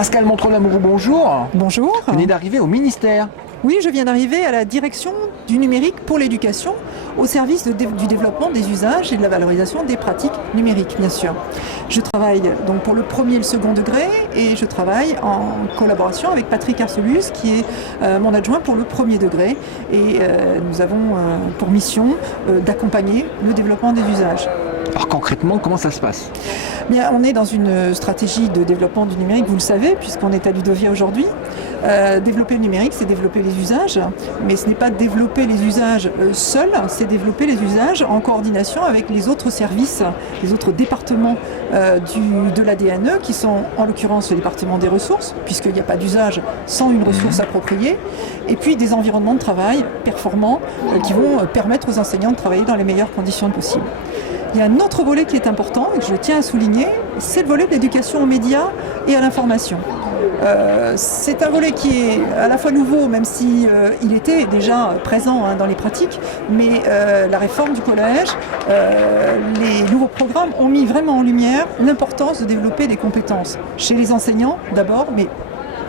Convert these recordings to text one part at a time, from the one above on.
Pascal Montreux-Lamoureux, bonjour. Bonjour. Vous venez d'arriver au ministère. Oui, je viens d'arriver à la direction du numérique pour l'éducation, au service du développement des usages et de la valorisation des pratiques numériques, bien sûr. Je travaille donc pour le premier et le second degré et je travaille en collaboration avec Patrick Arcelus, qui est mon adjoint pour le premier degré. Et nous avons pour mission d'accompagner le développement des usages. Alors concrètement, comment ça se passe ? Bien, on est dans une stratégie de développement du numérique, vous le savez, puisqu'on est à Ludovia aujourd'hui. Développer le numérique, c'est développer les usages, mais ce n'est pas développer les usages seuls, c'est développer les usages en coordination avec les autres services, les autres départements de la DNE, qui sont en l'occurrence le département des ressources, puisqu'il n'y a pas d'usage sans une ressource appropriée, et puis des environnements de travail performants qui vont permettre aux enseignants de travailler dans les meilleures conditions possibles. Il y a un autre volet qui est important et que je tiens à souligner, c'est le volet de l'éducation aux médias et à l'information. C'est un volet qui est à la fois nouveau, même si il était déjà présent dans les pratiques, mais la réforme du collège, les nouveaux programmes ont mis vraiment en lumière l'importance de développer des compétences chez les enseignants d'abord, mais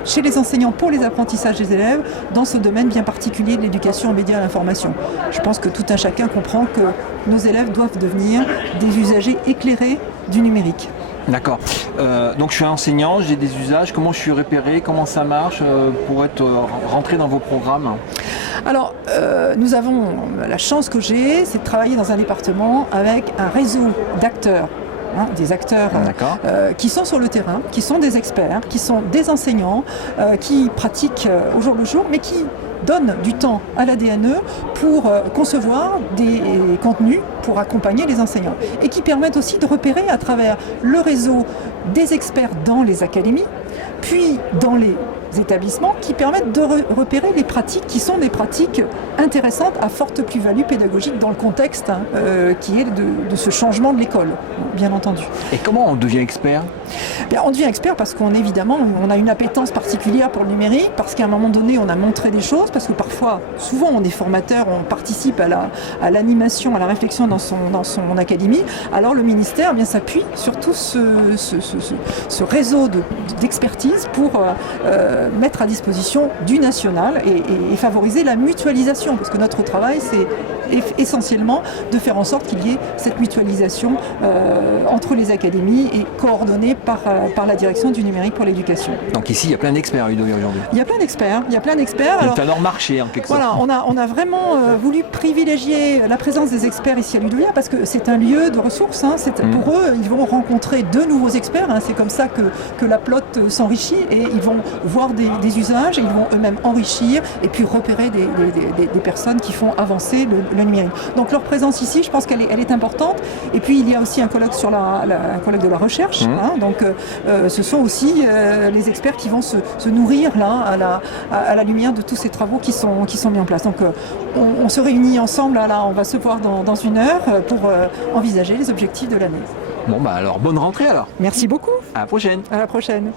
chez les enseignants pour les apprentissages des élèves dans ce domaine bien particulier de l'éducation aux médias et à l'information. Je pense que tout un chacun comprend que nos élèves doivent devenir des usagers éclairés du numérique. D'accord. Donc je suis enseignant, j'ai des usages, comment je suis repéré, comment ça marche pour être rentré dans vos programmes ? Alors, nous avons la chance que j'ai, c'est de travailler dans un département avec un réseau d'acteurs. Des acteurs qui sont sur le terrain, qui sont des experts, qui sont des enseignants, qui pratiquent au jour le jour, mais qui donnent du temps à la DNE pour concevoir des contenus pour accompagner les enseignants et qui permettent aussi de repérer à travers le réseau des experts dans les académies, puis dans les établissements qui permettent de repérer les pratiques qui sont des pratiques intéressantes à forte plus-value pédagogique dans le contexte qui est de ce changement de l'école, bien entendu. Et comment on devient expert ? Bien, on devient expert parce qu'on évidemment on a une appétence particulière pour le numérique, parce qu'à un moment donné on a montré des choses, parce que parfois, souvent on est formateur, on participe à l'animation, à la réflexion dans son académie. Alors le ministère s'appuie sur tout ce réseau d'expertise pour mettre à disposition du national et favoriser la mutualisation, parce que notre travail c'est essentiellement de faire en sorte qu'il y ait cette mutualisation entre les académies et coordonnée par la direction du numérique pour l'éducation. Donc ici il y a plein d'experts aujourd'hui. Il y a plein d'experts. Alors, c'est leur marché en quelque sorte. Voilà, on a vraiment voulu privilégier la présence des experts ici à Ludovia parce que c'est un lieu de ressources. Pour eux, ils vont rencontrer de nouveaux experts. C'est comme ça que la plotte s'enrichit et ils vont voir des usages, et ils vont eux-mêmes enrichir et puis repérer des personnes qui font avancer le numérique. Donc leur présence ici, je pense qu'elle est importante. Et puis il y a aussi un colloque sur un colloque de la recherche. Donc ce sont aussi les experts qui vont se nourrir là à la lumière de tous ces travaux qui sont mis en place. Donc on se réunit ensemble, là, on va se voir dans une heure pour envisager les objectifs de l'année. Bon alors bonne rentrée alors. Merci beaucoup. À la prochaine. À la prochaine.